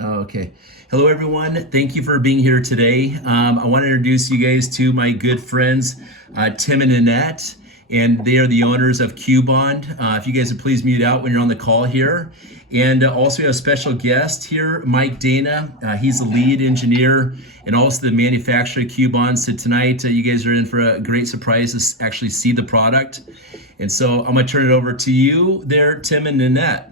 Okay. Hello, everyone. Thank you for being here today. I want to introduce you guys to my good friends, Tim and Annette, and they are the owners of QBOND. If you guys would please mute out when you're on the call here. And also we have a special guest here, Mike Dana. He's the lead engineer and also the manufacturer of QBOND. So tonight, you guys are in for a great surprise to actually see the product. And so I'm going to turn it over to you there, Tim and Annette.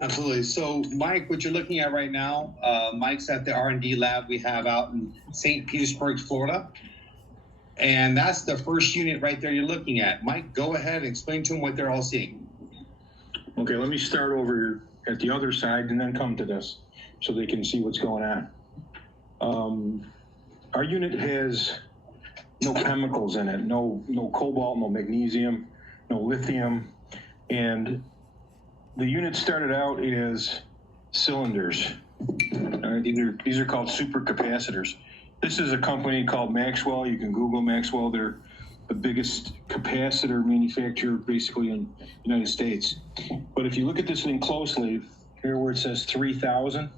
Absolutely. So, Mike, what you're looking at right now, Mike's at the R&D lab we have out in St. Petersburg, Florida. And that's the first unit right there you're looking at. Mike, go ahead and explain to them what they're all seeing. Okay, let me start over at the other side and then come to this so they can see what's going on. Our unit has no chemicals in it, no cobalt, no magnesium, no lithium, and the unit started out as cylinders. These are called supercapacitors. This is a company called Maxwell. You can Google Maxwell. They're the biggest capacitor manufacturer basically in the United States. But if you look at this thing closely, here where it says 3,000,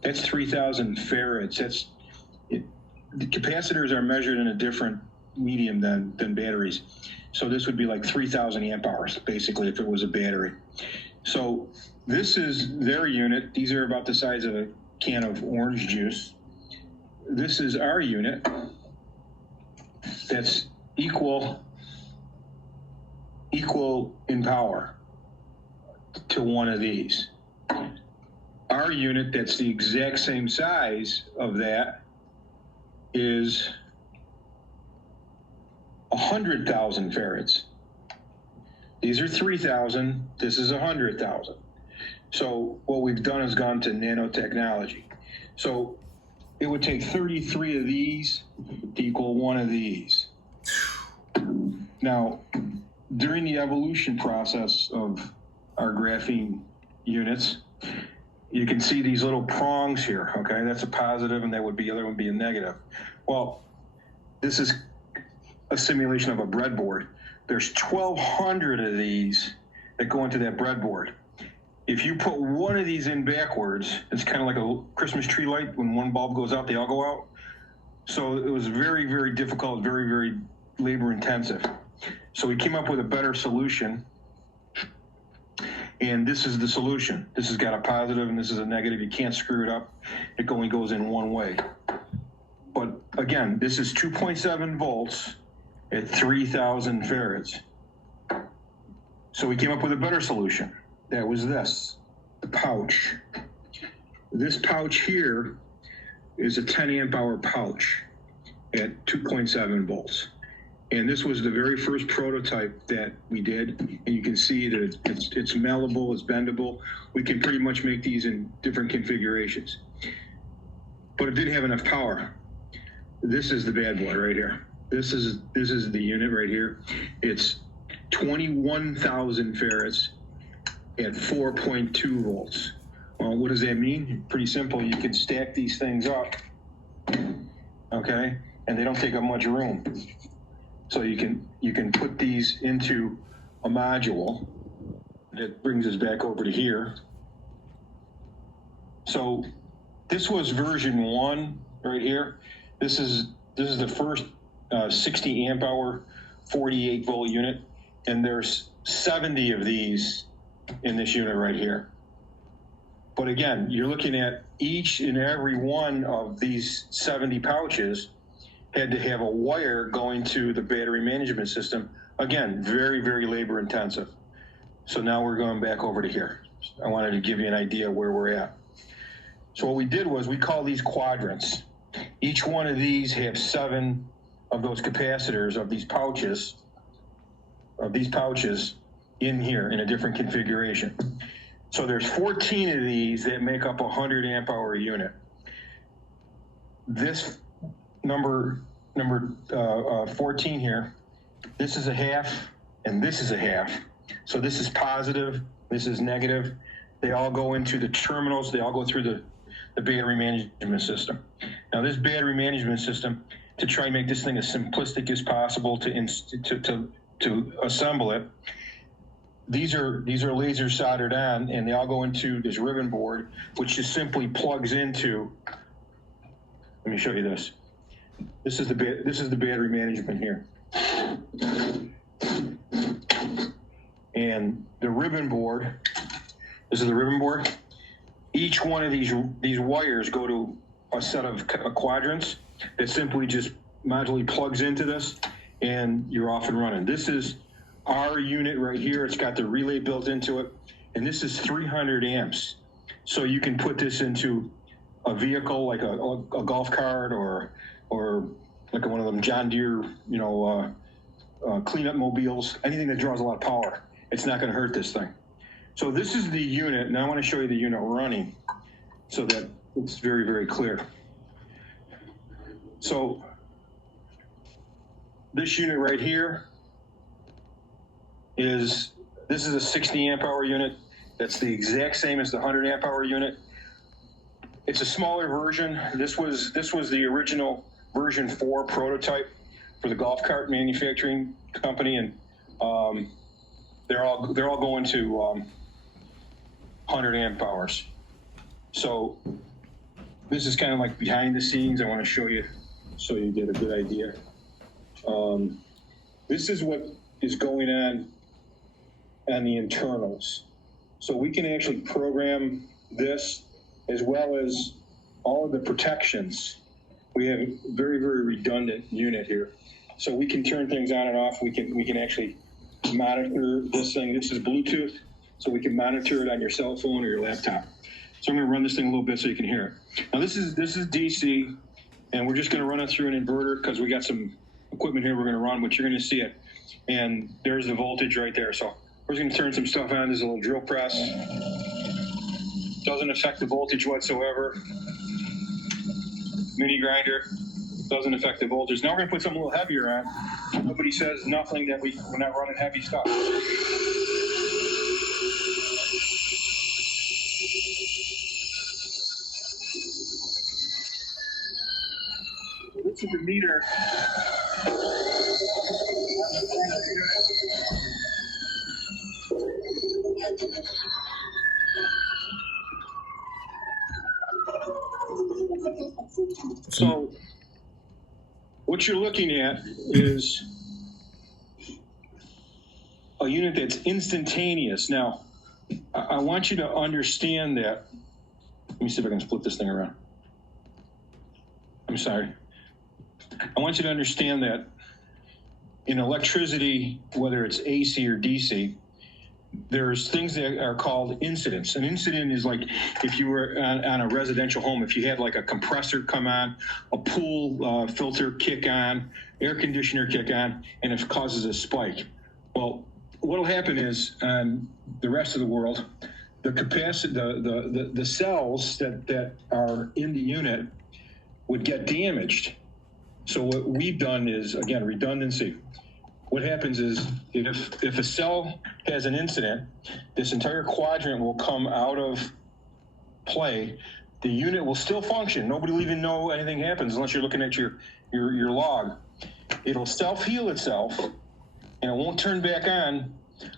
that's 3,000 farads. The capacitors are measured in a different medium than batteries. So this would be like 3,000 amp hours, basically, if it was a battery. So this is their unit. These are about the size of a can of orange juice. This is our unit that's equal in power to one of these. Our unit that's the exact same size of that is 100,000 farads. These are 3,000, this is 100,000. So what we've done is gone to nanotechnology. So it would take 33 of these to equal one of these. Now, during the evolution process of our graphene units, you can see these little prongs here, okay? That's a positive and that would be, the other one would be a negative. Well, this is a simulation of a breadboard. There's 1,200 of these that go into that breadboard. If you put one of these in backwards, it's kind of like a Christmas tree light. When one bulb goes out, they all go out. So it was very, very difficult, very, very labor intensive. So we came up with a better solution. And this is the solution. This has got a positive and this is a negative. You can't screw it up. It only goes in one way. But again, this is 2.7 volts at 3,000 farads. So we came up with a better solution. That was this, the pouch. This pouch here is a 10 amp hour pouch at 2.7 volts. And this was the very first prototype that we did. And you can see that it's malleable, it's bendable. We can pretty much make these in different configurations. But it didn't have enough power. This is the bad boy right here. This is the unit right here. It's 21,000 farads at 4.2 volts. Well, what does that mean? Pretty simple. You can stack these things up, okay, and they don't take up much room. So you can put these into a module. That brings us back over to here. So this was version 1 right here. This is the first 60 amp hour, 48 volt unit. And there's 70 of these in this unit right here. But again, you're looking at each and every one of these 70 pouches had to have a wire going to the battery management system. Again, very, very labor intensive. So now we're going back over to here. I wanted to give you an idea where we're at. So what we did was we call these quadrants. Each one of these have 7 of those capacitors of these pouches in here in a different configuration. So there's 14 of these that make up a 100 amp hour unit. This number 14 here, this is a half and this is a half. So this is positive, this is negative. They all go into the terminals, they all go through the battery management system. Now this battery management system, to try and make this thing as simplistic as possible to assemble it, these are laser soldered on, and they all go into this ribbon board, which just simply plugs into. Let me show you this. This is the battery management here, and the ribbon board. This is the ribbon board. Each one of these wires go to a set of quadrants that simply just modularly plugs into this, and you're off and running. This is our unit right here. It's got the relay built into it, and this is 300 amps. So you can put this into a vehicle like a golf cart or like one of them John Deere, cleanup mobiles, anything that draws a lot of power. It's not going to hurt this thing. So this is the unit, and I want to show you the unit running so that it's very, very clear. So this unit right here this is a 60 amp hour unit. That's the exact same as the 100 amp hour unit. It's a smaller version. This was the original version 4 prototype for the golf cart manufacturing company, and they're all going to 100 amp hours. So this is kind of like behind the scenes. I want to show you so you get a good idea. This is what is going on the internals. So we can actually program this as well as all of the protections. We have a very, very redundant unit here. So we can turn things on and off. We can actually monitor this thing. This is Bluetooth, so we can monitor it on your cell phone or your laptop. So I'm going to run this thing a little bit so you can hear it. Now this is DC, and we're just going to run it through an inverter because we got some equipment here we're going to run, but you're going to see it. And there's the voltage right there. So we're just going to turn some stuff on. There's a little drill press. Doesn't affect the voltage whatsoever. Mini grinder. Doesn't affect the voltage. Now we're going to put something a little heavier on. Nobody says nothing that we're not running heavy stuff. This is the meter. So what you're looking at is a unit that's instantaneous. Now, I want you to understand that. Let me see if I can flip this thing around. I'm sorry. I want you to understand that in electricity, whether it's AC or DC, there's things that are called incidents. An incident is like if you were on a residential home, if you had like a compressor come on, a pool filter kick on, air conditioner kick on, and it causes a spike. Well, what'll happen is on the rest of the world, the capacity, the cells that are in the unit would get damaged. So what we've done is, again, redundancy. What happens is if a cell has an incident, this entire quadrant will come out of play. The unit will still function. Nobody will even know anything happens unless you're looking at your log. It'll self-heal itself, and it won't turn back on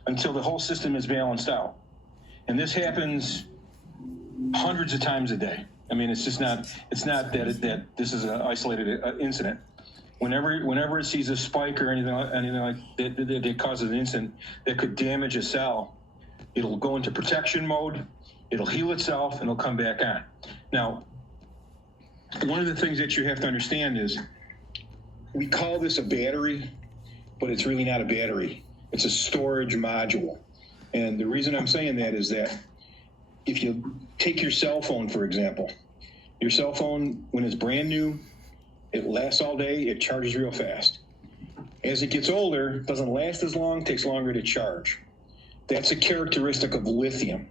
until the whole system is balanced out. And this happens hundreds of times a day. I mean, it's not that this is an isolated incident. Whenever it sees a spike or anything like that causes an incident that could damage a cell, it'll go into protection mode, it'll heal itself, and it'll come back on. Now, one of the things that you have to understand is we call this a battery, but it's really not a battery. It's a storage module. And the reason I'm saying that is that if you take your cell phone, for example, your cell phone, when it's brand new, it lasts all day, it charges real fast. As it gets older, it doesn't last as long, takes longer to charge. That's a characteristic of lithium.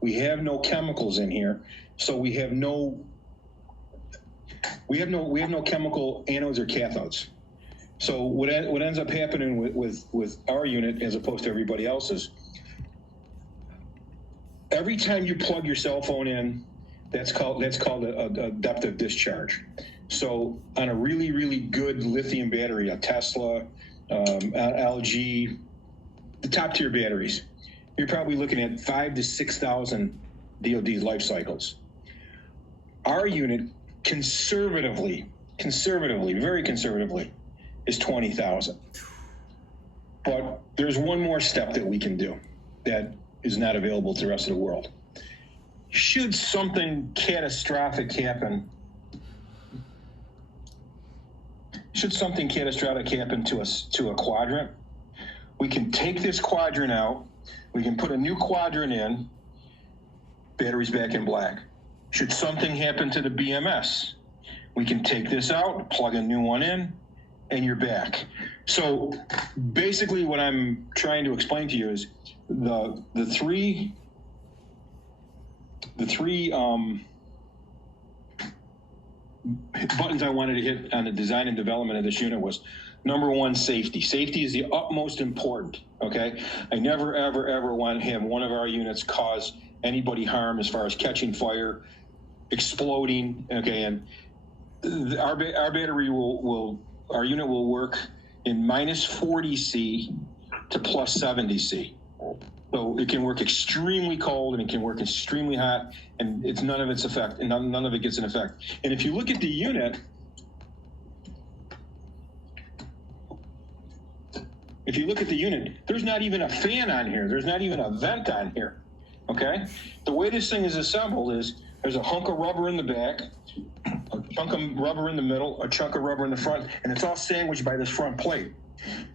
We have no chemicals in here, so we have no chemical anodes or cathodes. So what ends up happening with our unit as opposed to everybody else's, every time you plug your cell phone in, that's called a depth of discharge. So on a really, really good lithium battery, a Tesla, LG, the top tier batteries, you're probably looking at 5,000 to 6,000 DoD life cycles. Our unit, conservatively, very conservatively, is 20,000. But there's one more step that we can do that is not available to the rest of the world. Should something catastrophic happen, to a quadrant, we can take this quadrant out, we can put a new quadrant in, batteries back in black. Should something happen to the BMS, we can take this out, plug a new one in, and you're back. So basically what I'm trying to explain to you is the three buttons I wanted to hit on the design and development of this unit was, number one, safety. Safety is the utmost important, okay? I never, ever, ever want to have one of our units cause anybody harm as far as catching fire, exploding, okay? And our battery our unit will work in minus 40 C to plus 70 C. So it can work extremely cold and it can work extremely hot, and it's none of it gets an effect. And if you look at the unit, there's not even a fan on here. There's not even a vent on here, okay? The way this thing is assembled is there's a hunk of rubber in the back, a chunk of rubber in the middle, a chunk of rubber in the front, and it's all sandwiched by this front plate.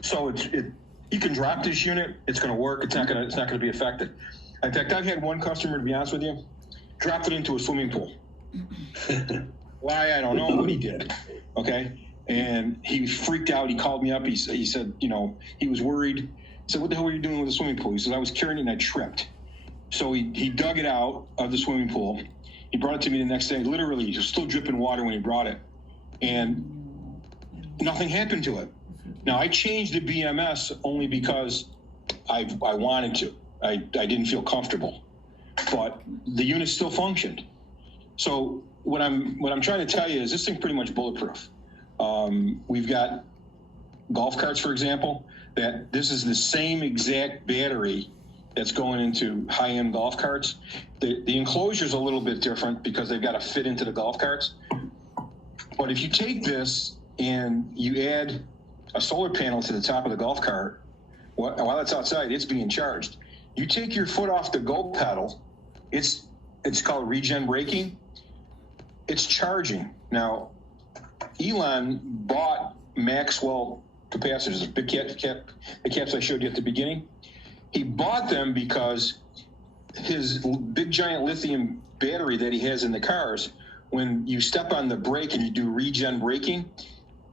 So you can drop this unit, it's going to work. It's not going to be affected. In fact, I've had one customer, to be honest with you, dropped it into a swimming pool. Why, I don't know, what he did. Okay, and he freaked out. He called me up. He said, he was worried. He said, "What the hell were you doing with the swimming pool?" He said, "I was carrying it and I tripped." So he dug it out of the swimming pool. He brought it to me the next day. Literally, he was still dripping water when he brought it, and nothing happened to it. Now, I changed the BMS only because I wanted to. I didn't feel comfortable, but the unit still functioned. So what I'm trying to tell you is this thing's pretty much bulletproof. We've got golf carts, for example, that this is the same exact battery that's going into high-end golf carts. The enclosure is a little bit different because they've got to fit into the golf carts. But if you take this and you add a solar panel to the top of the golf cart, while it's outside, it's being charged. You take your foot off the go pedal, it's called regen braking. It's charging. Now, Elon bought Maxwell capacitors, the caps I showed you at the beginning. He bought them because his big giant lithium battery that he has in the cars, when you step on the brake and you do regen braking,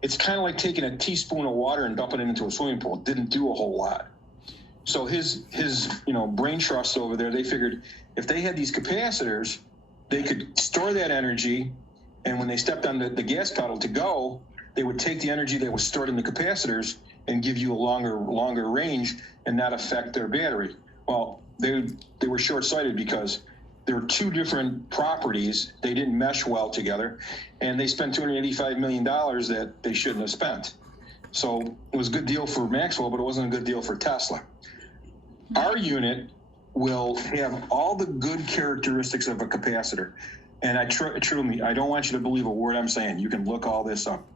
it's kind of like taking a teaspoon of water and dumping it into a swimming pool. It didn't do a whole lot. So his brain trust over there, they figured if they had these capacitors, they could store that energy, and when they stepped on the gas pedal to go, they would take the energy that was stored in the capacitors and give you a longer range and not affect their battery. Well, they were short-sighted because there were two different properties. They didn't mesh well together, and they spent $285 million that they shouldn't have spent. So it was a good deal for Maxwell, but it wasn't a good deal for Tesla. Our unit will have all the good characteristics of a capacitor. And I don't want you to believe a word I'm saying. You can look all this up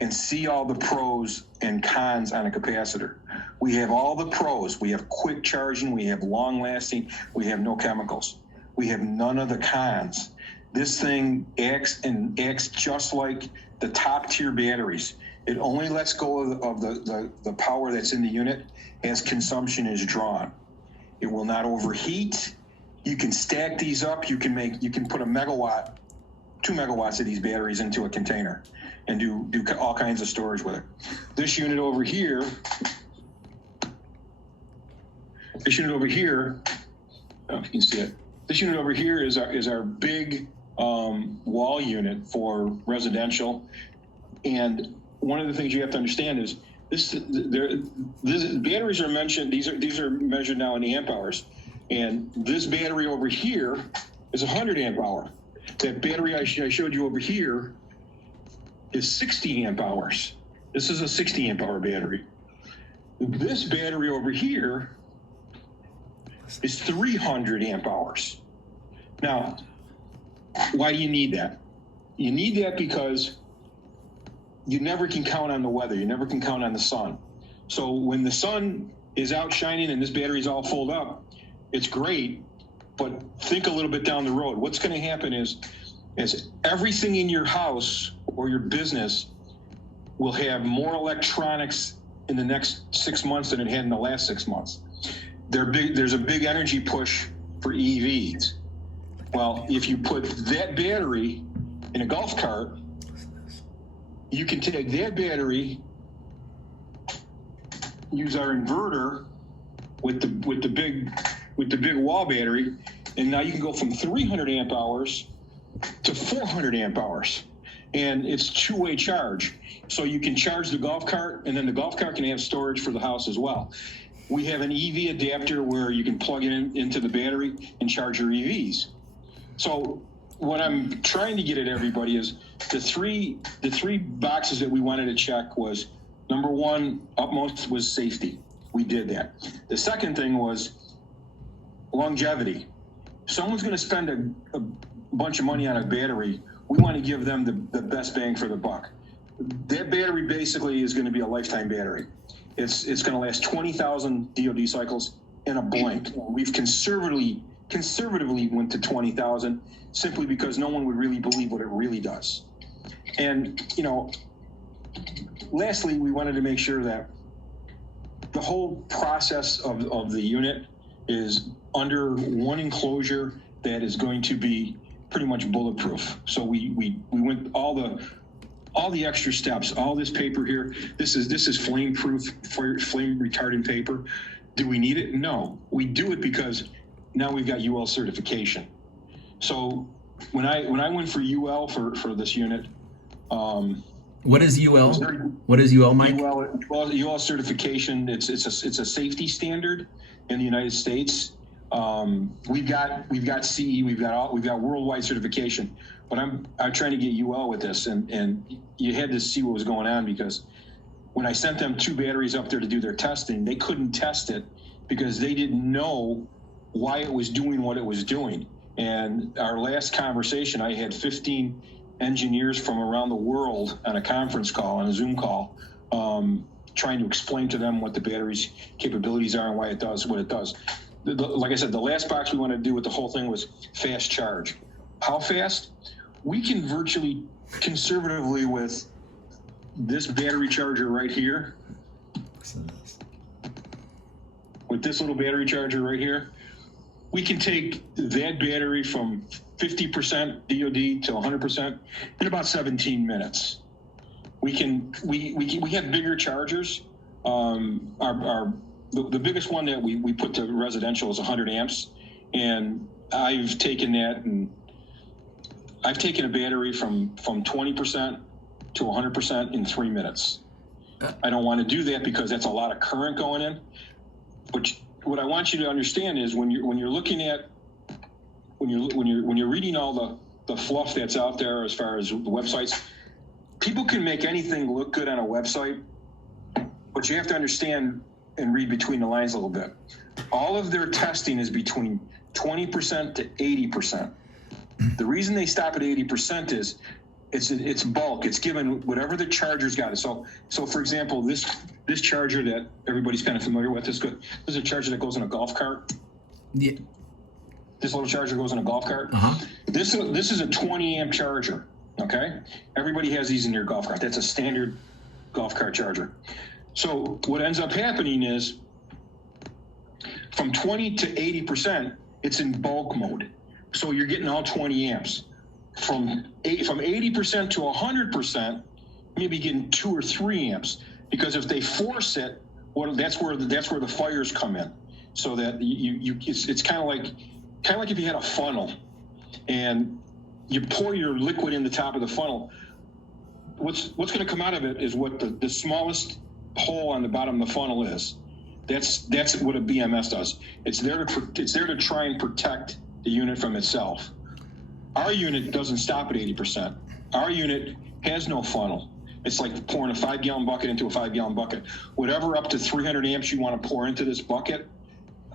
and see all the pros and cons on a capacitor. We have all the pros. We have quick charging. We have long lasting. We have no chemicals. We have none of the cons. This thing acts just like the top tier batteries. It only lets go of the power that's in the unit as consumption is drawn. It will not overheat. You can stack these up. You can put 2 megawatts of these batteries into a container and do all kinds of storage with it. This unit over here, oh, if you can see it. This unit over here is our big wall unit for residential. And one of the things you have to understand is batteries are mentioned. These are measured now in amp hours, and this battery over here is 100 amp hour. That battery I showed you over here is 60 amp hours. This is a 60 amp hour battery. This battery over here is 300 amp hours. Now, why do you need that? You need that because you never can count on the weather. You never can count on the sun. So when the sun is out shining and this battery's all filled up, it's great, but think a little bit down the road. What's going to happen is everything in your house or your business will have more electronics in the next 6 months than it had in the last 6 months. There's a big energy push for EVs. Well, if you put that battery in a golf cart, you can take that battery, use our inverter with the big wall battery, and now you can go from 300 amp hours to 400 amp hours, and it's two-way charge. So you can charge the golf cart, and then the golf cart can have storage for the house as well. We have an EV adapter where you can plug it into the battery and charge your EVs. So what I'm trying to get at everybody is the three boxes that we wanted to check was, number one, upmost was safety. We did that. The second thing was longevity. Someone's going to spend a bunch of money on a battery. We want to give them the best bang for the buck. That battery basically is going to be a lifetime battery. It's going to last 20,000 DOD cycles in a blink. We've conservatively went to 20,000 simply because no one would really believe what it really does. And, lastly, we wanted to make sure that the whole process of the unit is under one enclosure that is going to be pretty much bulletproof. So we went all the extra steps, all this paper here. This is flame proof, flame retardant paper. Do we need it? No. We do it because now we've got UL certification. So when I went for UL for this unit, what is UL? What is UL, Mike? UL certification. It's a safety standard in the United States. We've got CE, we've got worldwide certification, but I'm trying to get UL with this, and you had to see what was going on, because when I sent them 2 batteries up there to do their testing, they couldn't test it because they didn't know why it was doing what it was doing. And our last conversation, I had 15 engineers from around the world on a conference call, on a Zoom call, trying to explain to them what the battery's capabilities are and why it does what it does. Like I said, the last box we wanted to do with the whole thing was fast charge. How fast? We can virtually, conservatively, with this battery charger right here, with this little battery charger right here, we can take that battery from 50% DOD to 100% in about 17 minutes. We have bigger chargers. The biggest one that we put to residential is 100 amps, and I've taken that, and I've taken a battery from 20% to 100% in 3 minutes. I don't want to do that because that's a lot of current going in. But what I want you to understand is when you're looking at when you're reading all the fluff that's out there as far as the websites, people can make anything look good on a website, but you have to understand and read between the lines a little bit. All of their testing is between 20% to 80%. The reason they stop at 80% is it's bulk. It's given whatever the charger's got. So for example, this charger that everybody's kind of familiar with, this is a charger that goes in a golf cart. Yeah. This little charger goes in a golf cart. Uh-huh. This is a 20 amp charger. Okay. Everybody has these in their golf cart. That's a standard golf cart charger. So what ends up happening is from 20 to 80%, it's in bulk mode. So you're getting all 20 amps. From 80% to 100%, maybe getting 2 or 3 amps. Because if they force it, that's where the fires come in. So that it's kind of like if you had a funnel and you pour your liquid in the top of the funnel. What's going to come out of it is what the smallest hole on the bottom of the funnel is. That's what a BMS does. It's there to try and protect the unit from itself. Our unit doesn't stop at 80%. Our unit has no funnel. It's like pouring a 5-gallon bucket into a 5-gallon bucket. Whatever up to 300 amps you want to pour into this bucket,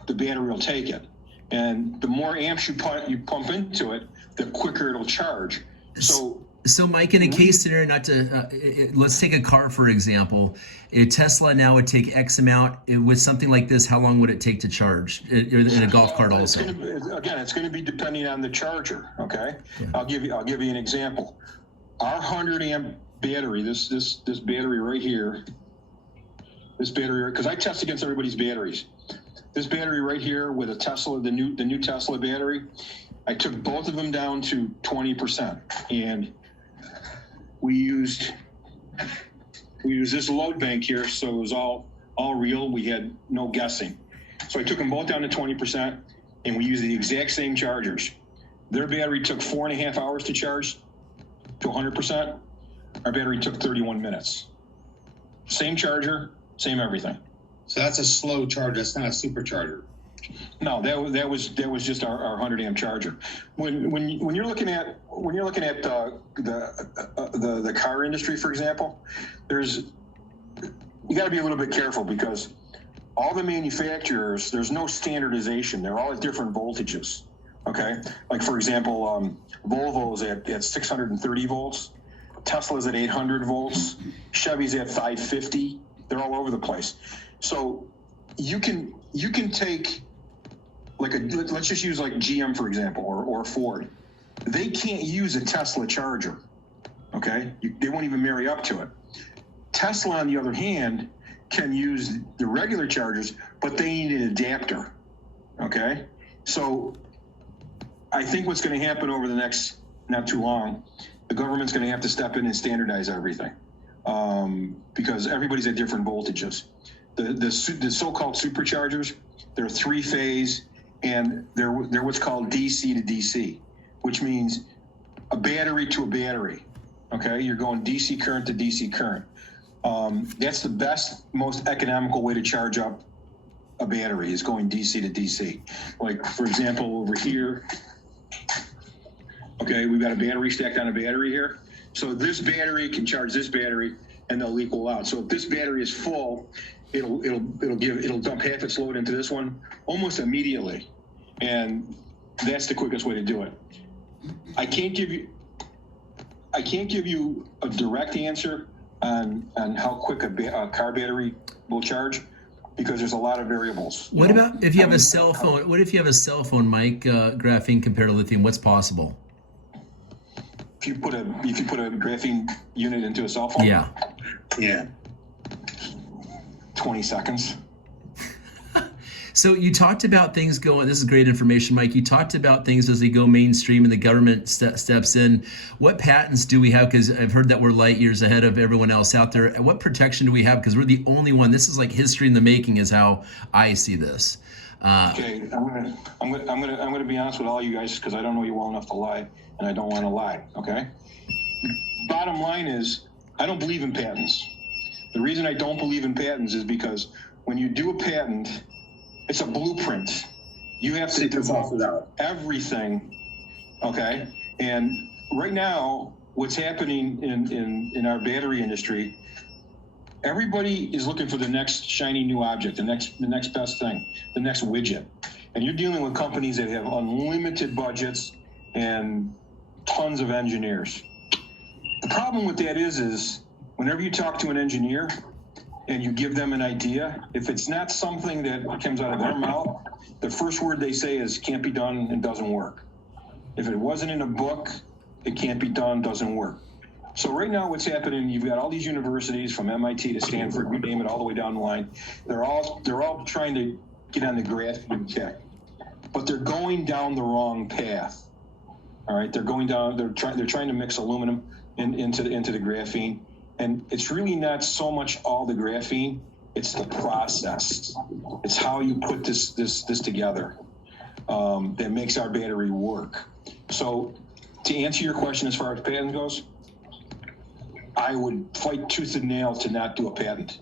the battery will take it. And the more amps you pump into it, the quicker it'll charge. So Mike, in a case scenario, not to let's take a car for example. A Tesla now would take X amount. With something like this, how long would it take to charge? In a golf cart also. It's going to be depending on the charger. Okay, Yeah. I'll give you an example. Our 100 amp battery, this battery right here, this battery, because I test against everybody's batteries. This battery right here with a Tesla, the new Tesla battery, I took both of them down to 20%, and we used this load bank here, so it was all real. We had no guessing. So I took them both down to 20%, and we used the exact same chargers. Their battery took 4.5 hours to charge to 100%. Our battery took 31 minutes. Same charger, same everything. So that's a slow charge. That's not a supercharger. No, that was just our 100 amp charger. When you're looking at the car industry, for example, you got to be a little bit careful because all the manufacturers, there's no standardization. They're all at different voltages. Okay, like for example, Volvo's at 630 volts, Tesla's at 800 volts, Chevy's at 550. They're all over the place. So you can take let's just use like GM for example, or Ford. They can't use a Tesla charger. Okay, they won't even marry up to it. Tesla, on the other hand, can use the regular chargers, but they need an adapter. Okay, so I think what's going to happen over the next not too long, the government's going to have to step in and standardize everything because everybody's at different voltages. The so-called superchargers, they're 3-phase, and they're what's called DC to DC, which means a battery to a battery. Okay, you're going DC current to DC current. That's the best, most economical way to charge up a battery is going DC to DC. Like for example, over here, okay, we've got a battery stacked on a battery here. So this battery can charge this battery, and they'll equal out. So if this battery is full, it'll dump half its load into this one almost immediately, and that's the quickest way to do it. I can't give you a direct answer on how quick a car battery will charge because there's a lot of variables. What about if you have a cell phone? What if you have a cell phone, Mike? Graphene compared to lithium, what's possible? If you put a graphene unit into a cell phone, Yeah. 20 seconds. So you talked about things going, this is great information, Mike. You talked about things as they go mainstream and the government steps in. What patents do we have? Because I've heard that we're light years ahead of everyone else out there. What protection do we have? Because we're the only one. This is like history in the making is how I see this. Okay, I'm gonna be honest with all you guys because I don't know you well enough to lie, and I don't want to lie. Okay. Bottom line is, I don't believe in patents. The reason I don't believe in patents is because when you do a patent, it's a blueprint. You have to develop everything. Okay. And right now, what's happening in our battery industry, everybody is looking for the next shiny new object, the next best thing, the next widget. And you're dealing with companies that have unlimited budgets and tons of engineers. The problem with that is whenever you talk to an engineer and you give them an idea, if it's not something that comes out of their mouth, the first word they say is can't be done and doesn't work. If it wasn't in a book, it can't be done, doesn't work. So right now what's happening, you've got all these universities from MIT to Stanford, you name it, all the way down the line. They're all trying to get on the graphene kick, but they're going down the wrong path. All right, they're trying to mix aluminum into the graphene. And it's really not so much all the graphene, it's the process. It's how you put this together that makes our battery work. So to answer your question as far as patent goes, I would fight tooth and nail to not do a patent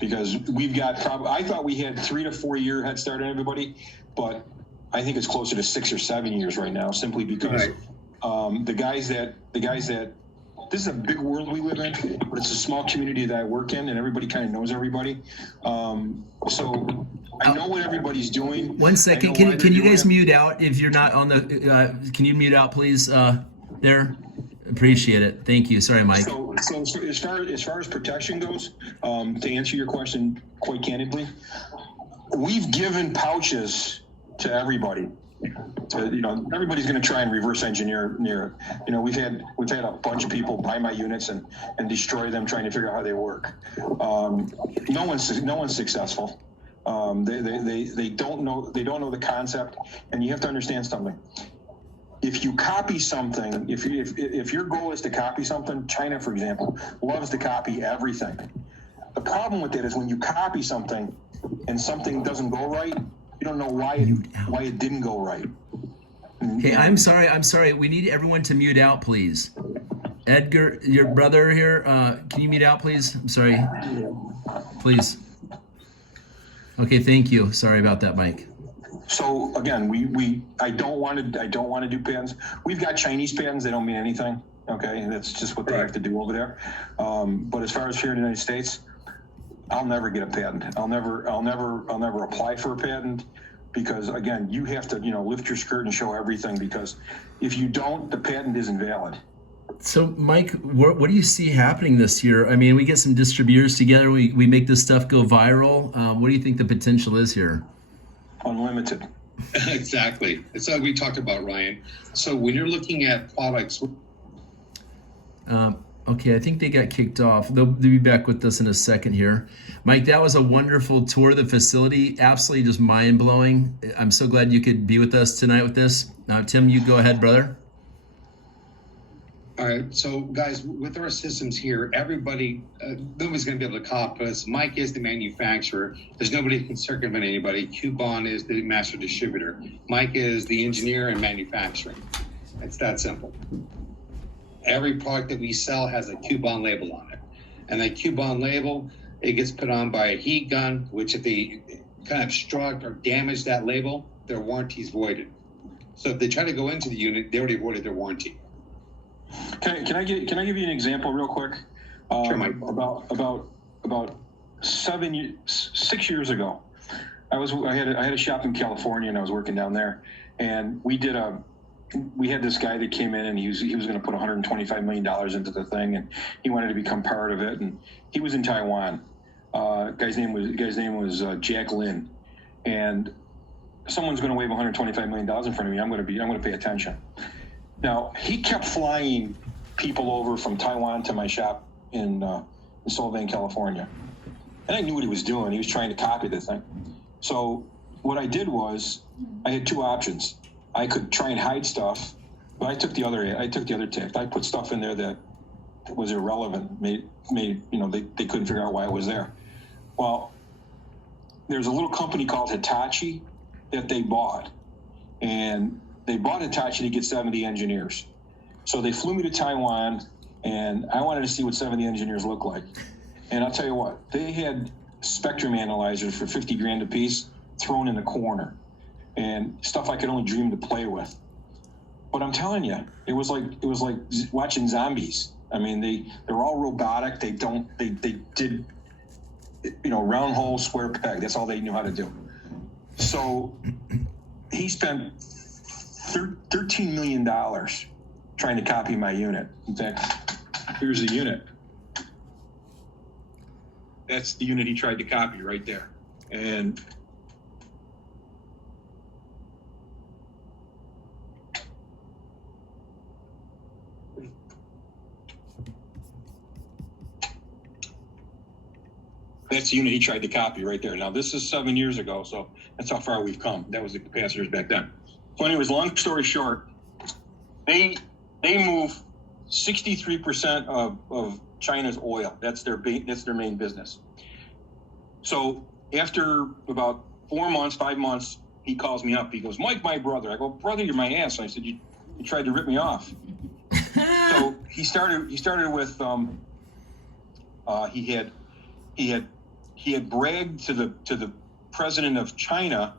because we've got I thought we had 3 to 4 year head start on everybody, but I think it's closer to 6 or 7 years right now, simply because the guys that this is a big world we live in, but it's a small community that I work in, and everybody kind of knows everybody. So I know what everybody's doing. 1 second. Can you guys mute out if you're not on the? Can you mute out, please? There. Appreciate it. Thank you. Sorry, Mike. So as far as protection goes, to answer your question quite candidly, we've given pouches to everybody. Everybody's going to try and reverse engineer it. We've had a bunch of people buy my units and destroy them, trying to figure out how they work. No one's successful. They don't know the concept, and you have to understand something. If you copy something, if your goal is to copy something, China, for example, loves to copy everything. The problem with that is when you copy something and something doesn't go right, you don't know why it didn't go right. Hey, I'm sorry. We need everyone to mute out, please. Edgar, your brother here, can you mute out, please? I'm sorry. Please. Okay, thank you. Sorry about that, Mike. So again, I don't want to do patents. We've got Chinese patents; they don't mean anything. Okay, that's just what they have to do over there. But as far as here in the United States, I'll never get a patent. I'll never apply for a patent, because again, you have to lift your skirt and show everything, because if you don't, the patent isn't valid. So, Mike, what do you see happening this year? I mean, we get some distributors together. We make this stuff go viral. What do you think the potential is here? Unlimited. Exactly. It's like we talked about, Ryan. So when you're looking at products. Okay, I think they got kicked off. They'll be back with us in a second here. Mike, that was a wonderful tour of the facility. Absolutely just mind-blowing. I'm so glad you could be with us tonight with this. Tim, you go ahead, brother. All right, so guys, with our systems here, everybody, nobody's going to be able to copy us. Mike is the manufacturer. There's nobody who can circumvent anybody. QBOND is the master distributor. Mike is the engineer and manufacturing. It's that simple. Every product that we sell has a QBOND label on it. And that QBOND label, it gets put on by a heat gun, which if they kind of obstruct or damage that label, their warranty is voided. So if they try to go into the unit, they already voided their warranty. Can I give you an example real quick? Sure, Mike. About 6 years ago, I had a shop in California, and I was working down there, and we had this guy that came in, and he was going to put $125 million into the thing, and he wanted to become part of it, and he was in Taiwan. Guy's name was Jack Lin, and someone's going to wave $125 million in front of me. I'm going to pay attention. Now, he kept flying people over from Taiwan to my shop in Solvang, California. And I knew what he was doing. He was trying to copy the thing. So what I did was, I had two options. I could try and hide stuff, but I took the other tact. I put stuff in there that was irrelevant, they couldn't figure out why it was there. Well, there's a little company called Hitachi that they bought. And they bought Hitachi to get 70 engineers. So they flew me to Taiwan, and I wanted to see what 70 engineers look like. And I'll tell you what, they had spectrum analyzers for 50 grand a piece thrown in the corner, and stuff I could only dream to play with. But I'm telling you, it was like watching zombies. I mean, they're all robotic. They did round hole, square peg. That's all they knew how to do. So he spent $13 million trying to copy my unit. In fact, here's the unit. That's the unit he tried to copy right there. And that's the unit he tried to copy right there. Now, this is 7 years ago, so that's how far we've come. That was the capacitors back then. So anyways, long story short, they move 63% of China's oil. That's their main business. So after about 4 months, 5 months, he calls me up. He goes, "Mike, my brother." I go, "Brother, you're my ass." I said, you tried to rip me off." So he started with he had bragged to the president of China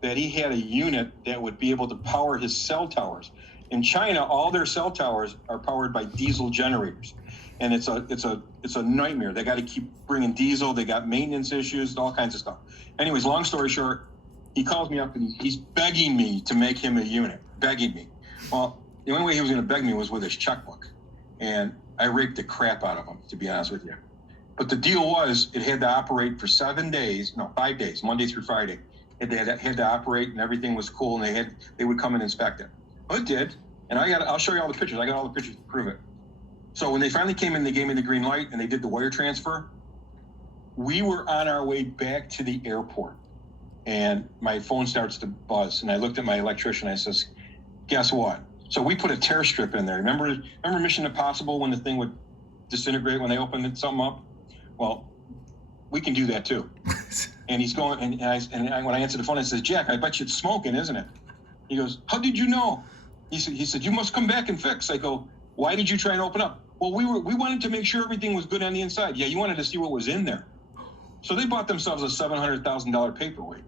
that he had a unit that would be able to power his cell towers. In China, all their cell towers are powered by diesel generators, and it's a nightmare. They got to keep bringing diesel. They got maintenance issues, all kinds of stuff. Anyways, long story short, he calls me up and he's begging me to make him a unit, begging me. Well, the only way he was going to beg me was with his checkbook, and I raped the crap out of him, to be honest with you. But the deal was, it had to operate for 5 days, Monday through Friday. It had to operate, and everything was cool, and they would come and inspect it. Well, it did, and I'll show you all the pictures. I got all the pictures to prove it. So when they finally came in, they gave me the green light, and they did the wire transfer. We were on our way back to the airport, and my phone starts to buzz, and I looked at my electrician. I says, "Guess what?" So we put a tear strip in there. Remember Mission Impossible when the thing would disintegrate when they opened something up? Well, we can do that too. And he's going, and when I answered the phone, I said, "Jack, I bet you it's smoking, isn't it?" He goes, "How did you know?" He said, "You must come back and fix." I go, "Why did you try and open up?" "Well, we wanted to make sure everything was good on the inside." "Yeah, you wanted to see what was in there." So they bought themselves a $700,000 paperweight.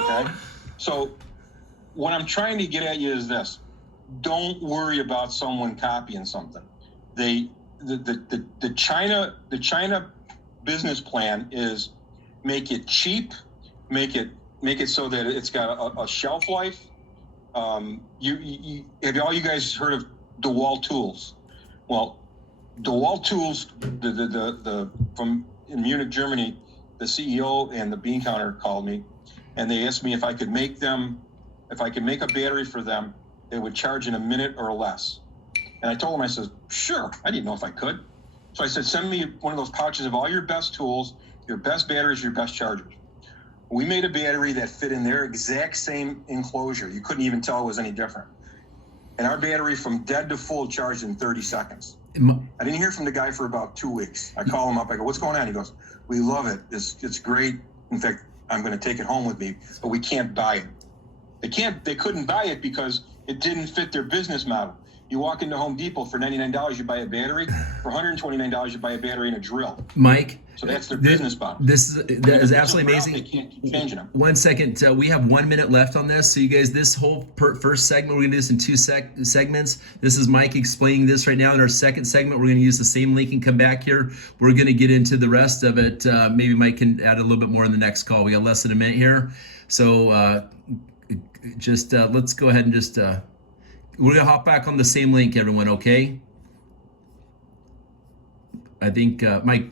Okay. So what I'm trying to get at you is this: don't worry about someone copying something. The China business plan is make it cheap, make it so that it's got a shelf life. Have all you guys heard of DeWalt tools? Well, DeWalt tools, the from in Munich, Germany, the CEO and the bean counter called me, and they asked me if I could make a battery for them. They would charge in a minute or less. And I told them, I said, "Sure." I didn't know if I could. So I said, "Send me one of those pouches of all your best tools, your best batteries, your best chargers." We made a battery that fit in their exact same enclosure. You couldn't even tell it was any different. And our battery from dead to full charged in 30 seconds. I didn't hear from the guy for about 2 weeks. I call him up. I go, "What's going on?" He goes, "We love it. It's great. In fact, I'm going to take it home with me, but we can't buy it." They couldn't buy it because it didn't fit their business model. You walk into Home Depot for $99, you buy a battery. For $129, you buy a battery and a drill. Mike, so that's their business model. That is absolutely amazing. They can't keep changing them. 1 second. We have 1 minute left on this. So you guys, this whole first segment, we're going to do this in two segments. This is Mike explaining this right now. In our second segment, we're going to use the same link and come back here. We're going to get into the rest of it. Maybe Mike can add a little bit more in the next call. We got less than a minute here. So let's go ahead and we're going to hop back on the same link, everyone, okay? I think, Mike,